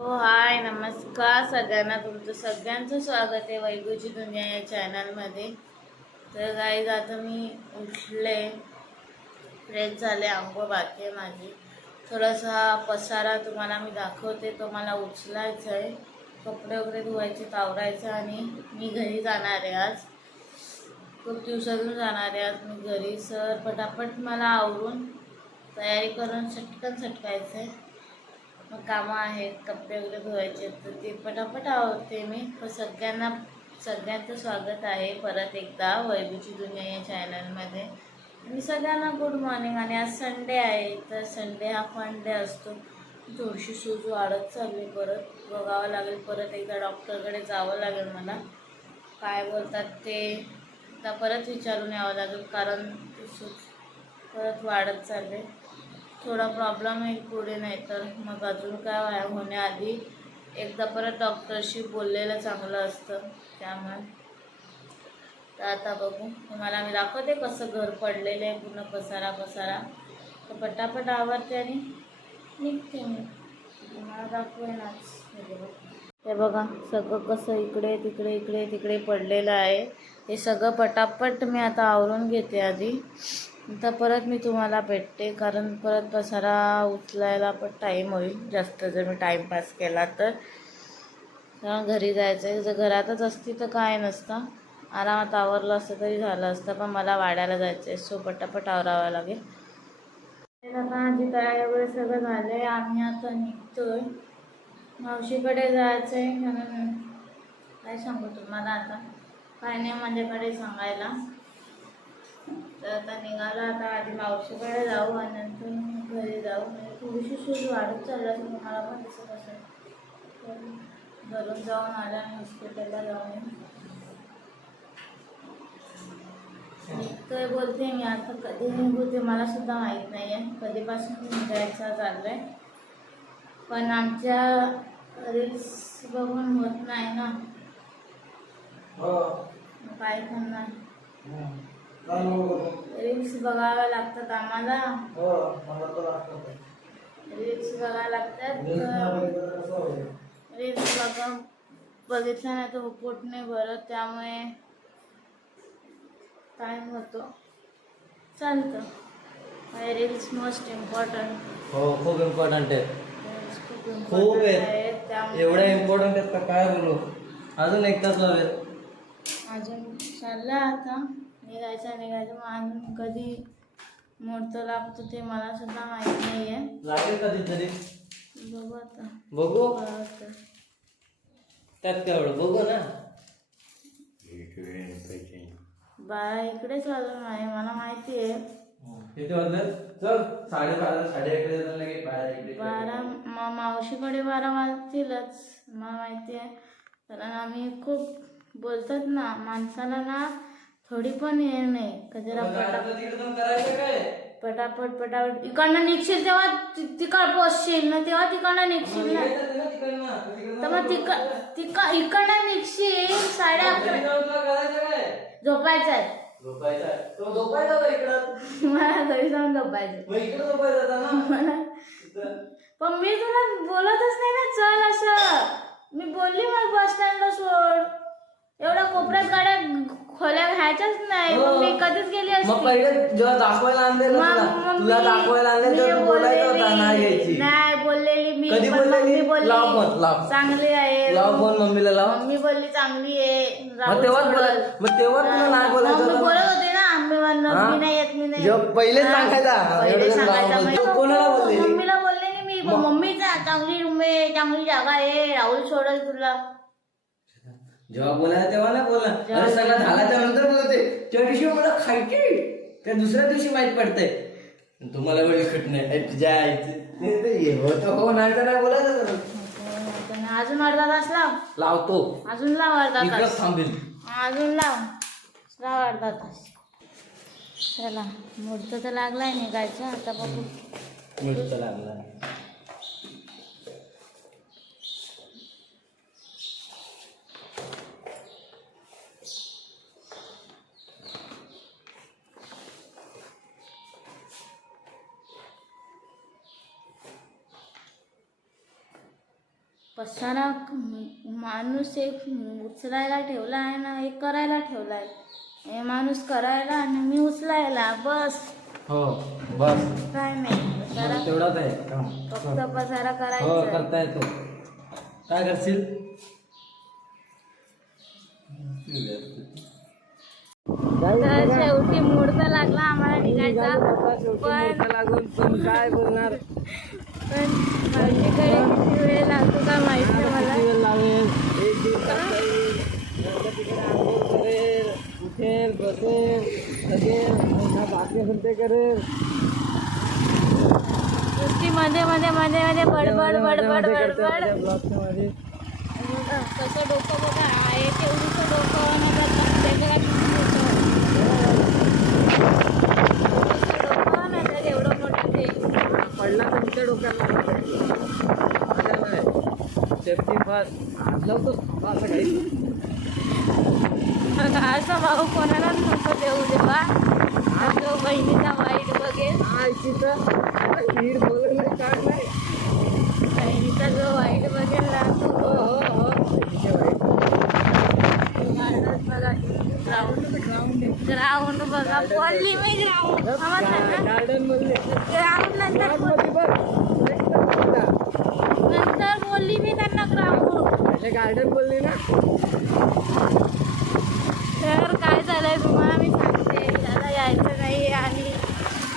हो हाय नमस्कार सगळ्यांना. तुमचं सगळ्यांचं स्वागत आहे वैभवची दुनिया या चॅनलमध्ये. तर गाईज आता मी उठले, फ्रेश झाले, आंघोळ बाकी आहे माझी. थोडासा पसारा तुम्हाला मी दाखवते, तो मला उचलायचा आहे. कपडे वगैरे धुवायचे, आवरायचं आणि मी घरी जाणार आहे. आज खूप दिवसातून जाणार आहे आज मी घरी. सर पटापट मला आवरून तयारी करून सटकायचं आहे. मग कामं आहेत, कपडे वगैरे धुवायचे तर ते पटापट आवडते मी. पण सगळ्यांचं स्वागत आहे परत एकदा वैभवची दुनिया या चॅनलमध्ये. आणि सगळ्यांना गुड मॉर्निंग. आणि आज संडे आहे, तर संडे हा फन डे असतो. थोडीशी सूज वाढत चालली, परत बघावं लागेल, परत एकदा डॉक्टरकडे जावं लागेल मला. काय बोलतात ते आता परत विचारून यावं लागेल, कारण ती सूज परत वाढत चालले. थोडा प्रॉब्लेम येईल पुढे, नाही तर मग अजून काय होण्याआधी एकदा परत डॉक्टरशी बोललेलं चांगलं असतं. त्यामुळे तर आता बघू, तुम्हाला मी दाखवते कसं घर पडलेलं आहे, पूर्ण पसारा. तर पटापट आवरते आणि निघते मी, तुम्हाला दाखवेनाच. हे बघा सगळं कसं इकडे तिकडे पडलेलं आहे. हे सगळं पटापट मी आता आवरून घेते आधी, तर परत मी तुम्हाला भेटते. कारण परत पसारा उचलायला पण टाईम होईल जास्त जर मी टाईमपास केला तर. घरी जायचं आहे. जर घरातच असती तर काय नसतं, आरामात आवरलं असतं तरी झालं असतं. पण मला वाड्याला जायचं आहे, सो पटापट आवरावं लागेल. आजी तयारी वगैरे सगळं झालं आहे. आम्ही आता निघतोय, मावशीकडे जायचं आहे. म्हणून काय सांगू तुम्हाला, आता काय नाही माझ्याकडे सांगायला. तर आता निघालो, आता आधी मावशीकडे जाऊ आणि नंतर घरी जाऊ. म्हणजे थोडीशी सूज वाढत चाललं तर तुम्हाला पण दिसत असेल. घरून जाऊन आलं आणि हॉस्पिटलला जाऊन निघतोय बोलते मी. आता कधी निघू ते मला सुद्धा माहीत नाही आहे, कधीपासून निघायचं चाललं आहे. पण आमच्या रील्स बघून होत नाही ना, काय करणार. रील्स बघाव्या लागतात आम्हाला, रील्स बघायला लागतात. रील्स बघितल्या नाही तर पोट नाही भरत, त्यामुळे टाईम होतो. चालतं. Reels most important. हो खूप इम्पॉर्टंट आहे, खूप आहे. एवढ्या इम्पॉर्टंट आहेत का काय बोलू. अजून एक तास लागेल. अजून चाललं आता निघायचं. मग अजून कधी मुहूर्त लागतो ते मला सुद्धा माहीत नाही आहे. लागेल कधीतरी, बघू आता. बघू त्यात तेवढं बघू ना. बारा इकडेच वाजून आहे, मला माहिती आहे. किती वाजले? चल 12:30 11:30 लगे बाहेर. 12 मावशीकडे 12 वाजतीलच, मला माहिती आहे. कारण आम्ही खूप बोलतात ना, माणसाला ना थोडी पण हे नाही कधी पटापट इकडनं निघशील तेव्हा तिकड पोचशील ना, तेव्हा तिकडनं निघशील ना. तर मग इकडनं निघशील 11:30. झोपायचं आहे मला, घरी जाऊन झोपायचं. पण मी तुला बोलतच नाही ना चल असं. मी बोलली मग बस स्टँडला सोड, एवढ्या कोपऱ्यात गाड्या खोल्या घ्यायच्याच नाही. मग मी कधीच गेली असती. जेव्हा दाखवायला आणलेलं तुला दाखवायला आणलेलं बोलायचं होता ना घ्यायची. नाही बोललेली मी, कधी मम्मी बोलली चांगली आहे. लाव फोन मम्मीला लाव. मम्मी बोलली चांगली आहे. मग तेव्हा तुला नाही बोलायचं. मम्मी बोलत होते ना, मी नाही येत, मी नाही. पहिले सांगायचा. कोणाला बोलले? मम्मीला बोलले नाही मी. मम्मी चांगली रूम आहे, चांगली जागा आहे, राहुल सोडल तुला. जेव्हा बोलायला तेव्हा नाही बोला. अरे सगळं झाल्याच्या नंतर बोलते. त्या दिवशी मला खायची, त्या दुसऱ्या दिवशी माहित पडते तुम्हाला वेळ खट नाही तुझ्या होत नाही तर नाही बोलायचं. अजून अर्धा तास लावतो. अजून लाव अर्धा तास. थांबेल अजून लाव अर्धा तास. चला मुहूर्त तर लागलाय निघायचं. आता बघू. मुहूर्त लागला. पसारा माणूस एक उचलायला ठेवला आहे ना, एक करायला ठेवला आहे. हे माणूस करायला आणि मी उचलायला, बस. हो बस काय नाही, पसारा तेवढाच आहे काम. फक्त पसारा हो करायचा. करता येतो. काय करशील? तर शेवटी मूड तर लागला आम्हाला निघायचा, पण काय बोलणार? पण माझ्याकडे किती वेळ लागतो का माहिती नाही मला. लावेल एक दिवस तिकडे आंघोळ करेल, उठेल, बसेल, सगळेल, बाकी सुद्धा करेल. नुसती मध्ये मध्ये मध्ये मध्ये बडबड बडबड बडबड. मध्ये कसं डोकं बघा आहे, तेवढीचं डोकं न करता त्याच्याकडे डोकं नाही तर एवढं मोठं ते. पडला तुमच्या डोक्याला सेफ्टी फर्स्ट लवकर असं काही असं भाऊ कोणालाच नको देऊ देवा. जो बहिणीचा वाईट बघेल, हीर बोलत काय नाही. बहिणीचा जो वाईट बघेल ना तो ग्राउंड बघा, बोलली मी ग्राउंड गार्डन मध्ये ग्राउंड नंतर बोलली मी त्यांना ग्राउंड. गार्डन बोलली ना. तर काय झालंय तुम्हाला मी सांगते, त्याला यायचं नाही आणि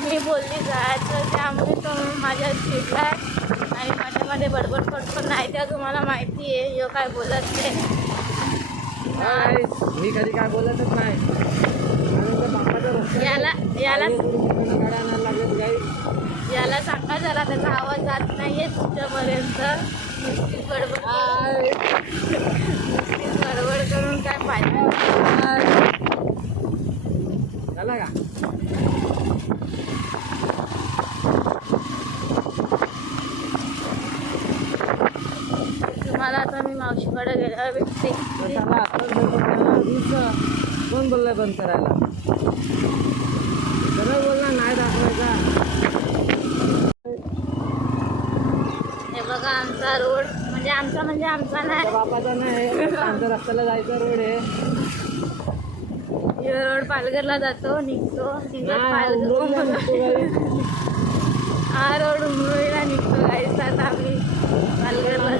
मी बोलली जायचं, त्यामुळे तो माझ्या चिडलाय आणि माझ्यामध्ये बडबड पडपड नाही. त्या तुम्हाला माहिती आहे यो काय बोलत नाही. मी कधी काय बोलतच नाही. याला याला लागत काही याला सांगा जरा, त्याचा आवाज जात नाहीये तुमच्यापर्यंत. नुसतीच बडबड नुसतीच बडबड करून काय फायदा. झाला का? तुम्हाला आता मी मावशीकडे गेल्यावर भेटते. कोण बोललाय बंद करायला? सरळ बोलला नाही दाखवायचा. हे बघा आमचा रोड, म्हणजे आमचा नाही, बापाचा नाही, आमच्या रस्त्याला जायचा रोड आहे. रोड पालघरला जातो, निघतो पालघर. हा रोड उमरोळीला निघतो गाईस. आता आम्ही पालघरला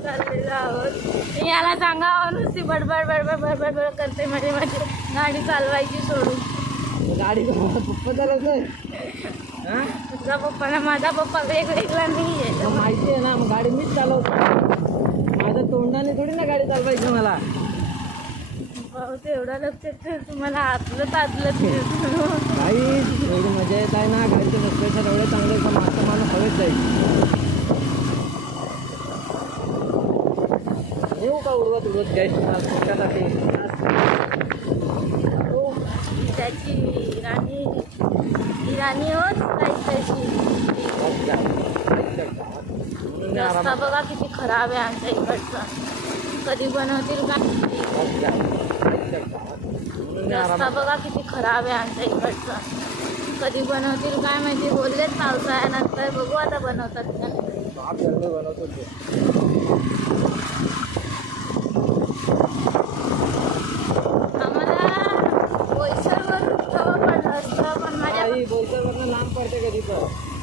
चाललेलो आहोत. याला सांगा नुसती बडबड बडबड बडबड बडबड करते, मध्ये मध्ये गाडी चालवायची सोडून. गाडी पप्पा चालत नाही. तुझा पप्पा ना माझा पप्पा वेगवेगळा नाही आहे. माहिती आहे ना, मग गाडी मीच चालवतो. माझ्या तोंडाने थोडी ना गाडी चालवायची मला. एवढं लक्षात तुम्हाला आतलं काही एवढी मजा येत आहे ना गाडीच्या सस्पेन्शन एवढे चांगले का मागचं माणूस हवेत जाईल. येऊ का उडवत त्यासाठी त्याची राणी होत त्याची. रस्ता बघा किती खराब आहे आमच्या इकडचा. कधी बनवतील का? रस्ता बघा किती खराब आहे आमच्या इकडचा. कधी बनवतील काय माहिती. बोललेत पावसाळ्यानंतर, बघू आता बनवतात का. आम्हाला बोईसरवरून जवळ पडलं असतं, पण माझ्या बोईसरवरनं लांब पडते कधी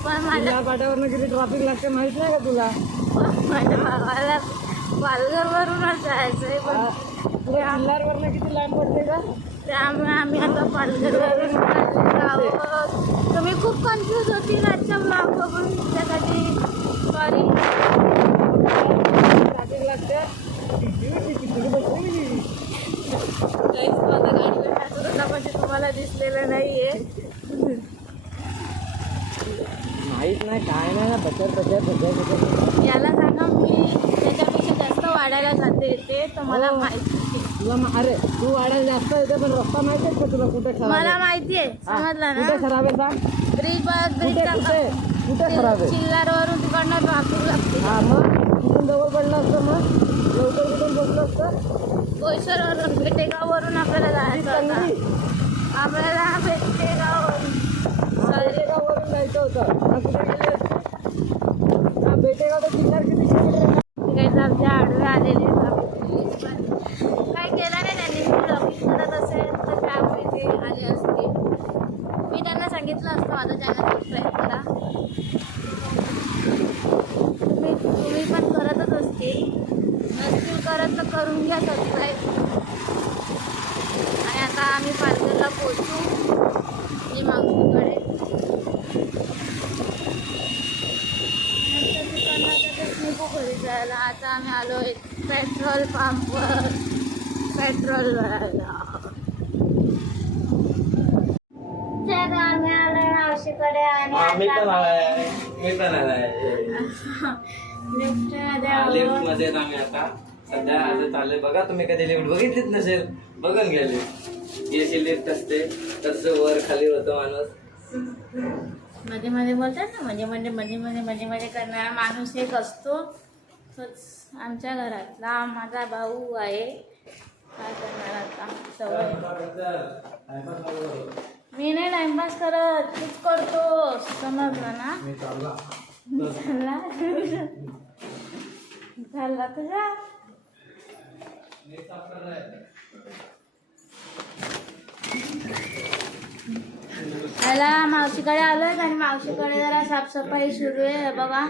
पण माझ्या पाट्यावरनं किती ट्रॅफिक लागते माहित नाही का तुला? माझ्या भावाला पालघरवरूनच जायचं आहे, पण किल्लारवरनं किती लांब पडते का? त्यामुळे आम्ही आता पालघरवरून आहोत. तुम्ही खूप कन्फ्यूज होती आजच्या ब्लॉग बघून, त्यासाठी सॉरी. ट्रॅफिक लागते. माझा गाडीला म्हणजे तुम्हाला दिसलेलं नाहीये. माहित नाही काय नाही ना. बचत याला सांगा मी त्याच्यापेक्षा जास्त वाढायला जाते ते, तर मला माहिती तुला. अरे तू वाढायला जास्त येते, पण रस्ता माहिती आहे का तुला कुठे खराब आहे? मला माहिती आहे, समजलं कुठे ना. खराब आहे का? ब्रिज कुठे खराब आहे? चिल्लारवरून तिकडनं ट्राफिक लागते. हा मग तिथून जवळ पडलं असतं, मग लवकर कुठून बसलं असतं. बोईसरवरून भेटेगाववरून आपल्याला जायचं होतं. आपल्याला भेटेगाववरून बेटेगाववरून जायचं होतं. कुठे गेले असते? बेटेगाव तर किल्लार किती किलोमीटर करत तर करून घ्या सबस्क्राईब. आणि आता आम्ही पालघरला पोहोचू मी मावशीकडे. नंतर दुकानातच निघू घरी जायला. आता आम्ही आलो एक पेट्रोल पंपवर पेट्रोल भरायला. तर आम्ही आलोय मावशीकडे आणि लिफ्ट मध्ये आम्ही आता सध्या आता चाललोय. बघा तुम्ही कधी लिफ्ट बघितलीच नसेल, बघून गेले. अशी लिफ्ट असते तसं वर खाली होतो माणूस. मध्ये मध्ये बोलतात ना, मध्ये करणारा माणूस एक असतो. तोच आमच्या घरातला माझा भाऊ आहे. काय करणार आता, सवय. मी नाही टाइमपास करत, तूच करतो, समजलं ना. झाला तुझा. याला मावशीकडे आलोय आणि मावशीकडे जरा साफसफाई सुरू आहे. बघा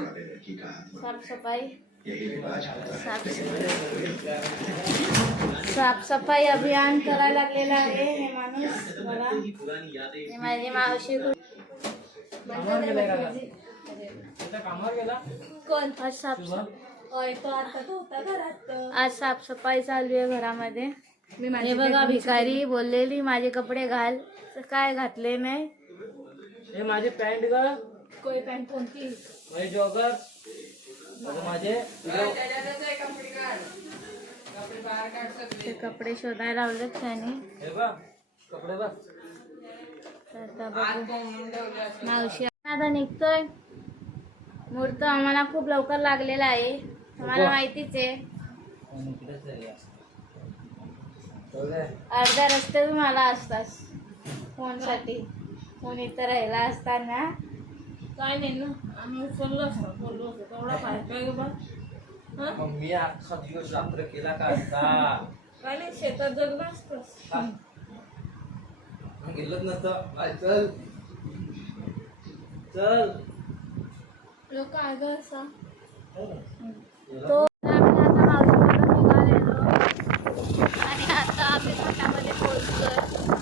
साफसफाई अभियान करायला लागलेला आहे हे माणूस. बघा हे माझी मावशी. आज साफसफाई चालू आहे घरामध्ये. हे बघा भिकारी बोललेली माझे कपडे घाल, तर काय घातले नाही. हे माझे पॅन्ट ग, कोई पॅन्ट कोणती, माझे जॉगर, माझे ते कपडे शोधायला लावले त्याने. हे बघ कपडे बघ. आता बघू मावशी आता निघतोय. मुहूर्त आम्हाला खूप लवकर लागलेला आहे, तुम्हाला माहितीच आहे. अर्ध्या रस्ते मला असतास फोनसाठी. फोन इथं राहिला असताना काय नाही ना, आम्ही बोललो असतो तेवढा काय बा. मी अख्खा दिवस रात्र केला का असता. काय नाही, शेतात जगलं असतंस. गेलंच नसतं. चल चल लोक काय ग असा तो. आम्ही आता मावशीकडून निघालेलो आणि आता आम्ही घाटामध्ये पोहोचलोय.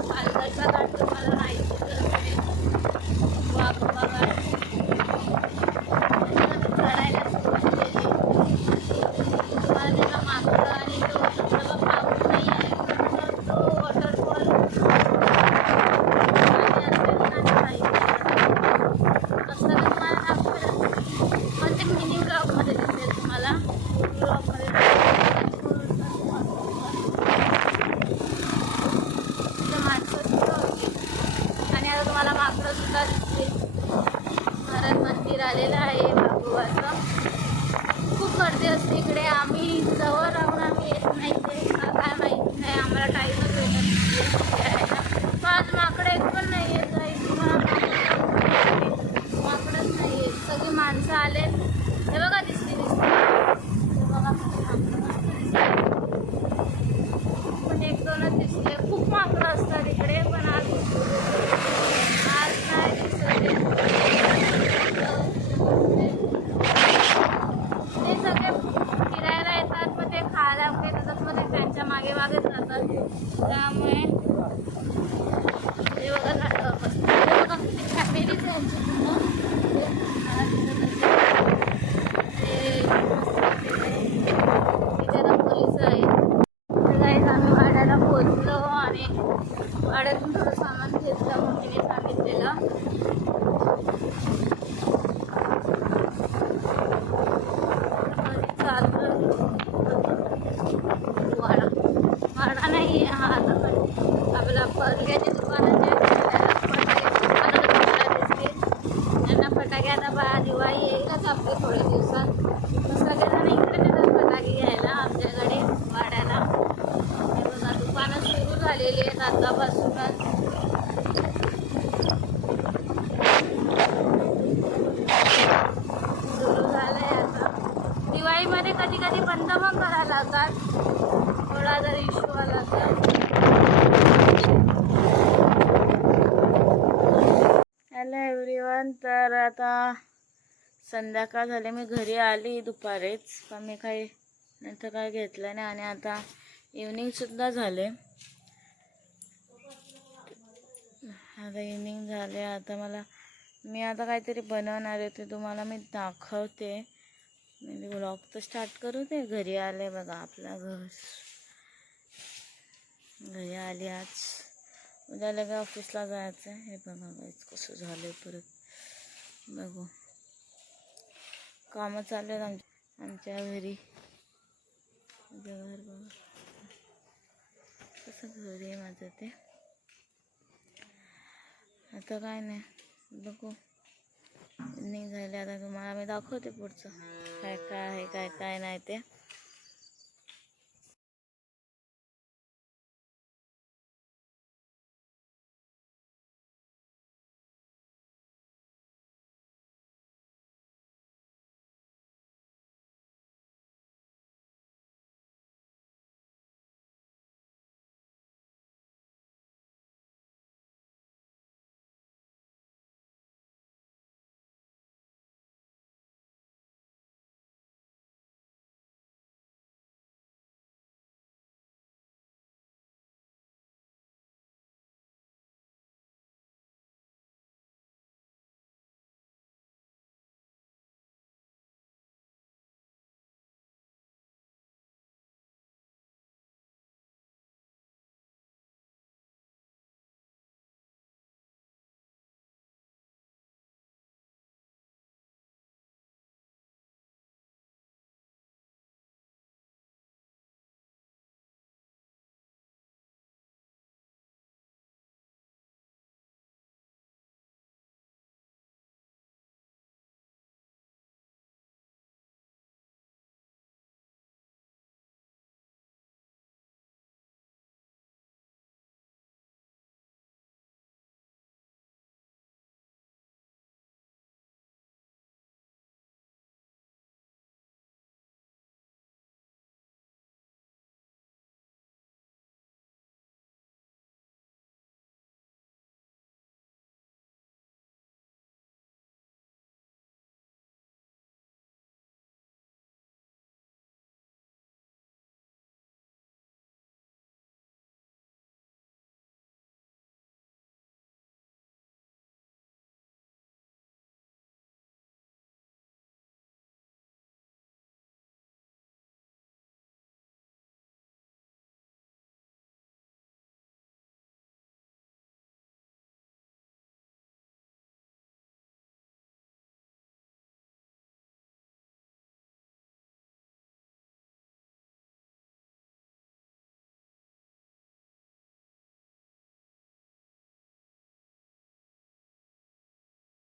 पालघरचा घाट तुम्हाला माहितीच असेल. वाघोबा घाट चढायला सुरुवात केली. तुम्हाला त्याला मागचं आणि तो सगळं पाऊस नाही आहे, तो वॉटरफॉल असं तुम्हाला दाखवेल. पण ते मिनी ब्लॉगमध्ये दिसेल तुम्हाला. ब्लॉगमध्ये माणसं सुद्धा होती आणि आता तुम्हाला माकडं सुद्धा दिसतील. भारत मंदिर आलेलं आहे बाबूबाचं. खूप गर्दी असते इकडे. आम्ही जवळ राहून आम्ही येत नाही, ते काय माहिती नाही, आम्हाला टाईमच भेटत नाही. आज माकडं एक पण नाही येत आहे. माकडंच नाही येत, सगळी माणसं आले. हे बघा दिसते बघा, पण एक दोनच दिसले. खूप माकडं असतात इकडे, पण आज नाही दिसत. ते सगळे फिरायला येतात, मग ते खायला वगैरे येतात, मग ते त्यांच्या मागे मागेच जातात. त्यामुळे हे बघा झाडावर बसतात. हे बघा फॅमिलीच आहे आमची पूर्ण. पोलीस आहे. आम्ही वाड्याला पोहोचलो आणि वाड्यातून थोडं सामान घेतलं मम्मीने सांगितलेलं. वाडा नाही हा आता आपला फटाक्याची दुकानं जे त्यांना फटाके आता दिवाळी येईलच आपले थोड्या दिवसात. मग सगळेजण इकडे येतात फटाके घ्यायला आमच्याकडे वाड्याला. हे बघा दुकानं सुरू झालेली आहेत आतापासूनच. सुरू झालंय आता. दिवाळीमध्ये कधी कधी बंद पण करायला लावतात, थोडा जर इश्यू आला तर. Hello everyone. तर आता संध्याकाळ झाले, मी घरी आली दुपारीच, पण मी काही नंतर काय घेतलं नाही. आणि आता इव्हनिंगसुद्धा झाले. आता इव्हनिंग झाले. आता मी आता काहीतरी बनवणार आहे ते तुम्हाला मी दाखवते. म्हणजे व्लॉग तर स्टार्ट करू दे. घरी आले बघा आपलं घर. घरी आली आज. उद्या लगे ऑफिसला जायचं आहे. हे बघा गाईस कसं झालं आहे परत. बघू कामं चालू आहेत आमच्या घरी. घर बघा कसं घर आहे माझं ते. आता काय नाही बघू. इव्हनिंग झाले. आता तुम्हाला मी दाखवते पुढचं काय काय आहे काय काय नाही ते.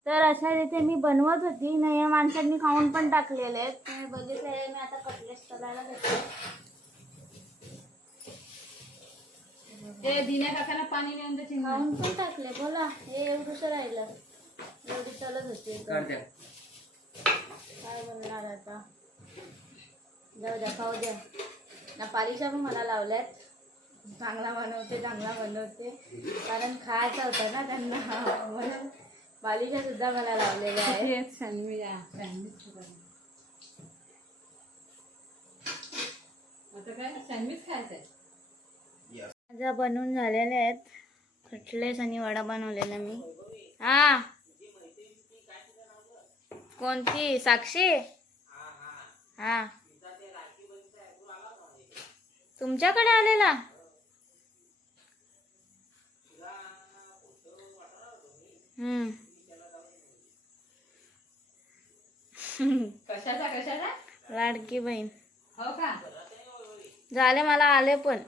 तर अशा रीते मी बनवत होती ना. या माणसांनी खाऊन पण टाकलेले आहेत. तुम्ही बघितले. मी आता कटलेट करायला घेतले. ते दिन्या काकाला पाणी नेऊन दे. खाऊन पण टाकले. बोला हे एवढंसं राहिलं. एवढी चालत होती. काय बनणार आता. जाऊ द्या खाऊ द्या ना. पालीच्या पण मला लावल्यात. चांगला बनवते कारण खायचा होता ना त्यांना म्हणून. बालिका सुद्धा मला लावलेल्या आहे. आता काय सँडविच खायचंय. माझ्या बनवून झालेले आहेत. कटलेट आणि वडा बनवलेला मी. हा कोणती साक्षी. हा तुमच्याकडे आलेला. कशाचा लाडकी बहीण. हो का. झाले मला आले पण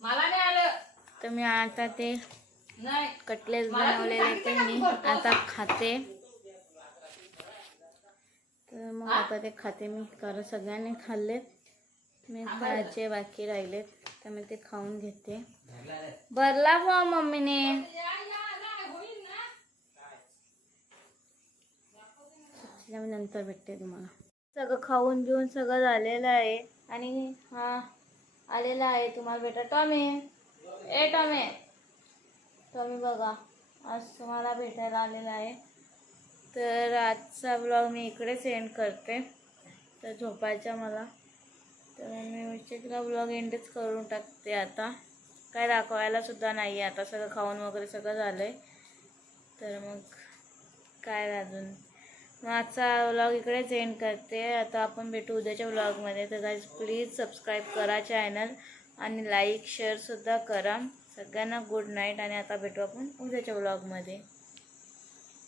मला नाही आलं. तर मी आता ते नाही कटलेट बनवलेले ते मी आता खाते. तर मग आता ते खाते मी कारण सगळ्यांनी खाल्लेत. मी खायचे बाकी राहिलेत तर मी ते खाऊन घेते. भरला फॉर्म मम्मीने. मी नंतर भेटते तुम्हाला. सगळं खाऊन घेऊन सगळं झालेलं आहे. आणि हा आलेला आहे तुम्हाला भेटा टॉमी. टॉमी बघा आज तुम्हाला भेटायला आलेला आहे. तर आजचा ब्लॉग मी इकडे सेंड करते. तर झोपायचा मला तर मग मी उचेकला ब्लॉग एंडच करून टाकते आता. काय दाखवायला सुद्धा नाही आहे आता, सगळं खाऊन वगैरे सगळं झालं आहे. तर मग काय अजून, मग आजचा व्लॉग इकडेच एंड करते. आता आपण भेटू उद्याच्या व्लॉगमध्ये. तर गाईज प्लीज सबस्क्राईब करा चॅनल आणि लाईक शेअरसुद्धा करा. सगळ्यांना गुड नाईट आणि आता भेटू आपण उद्याच्या व्लॉगमध्ये.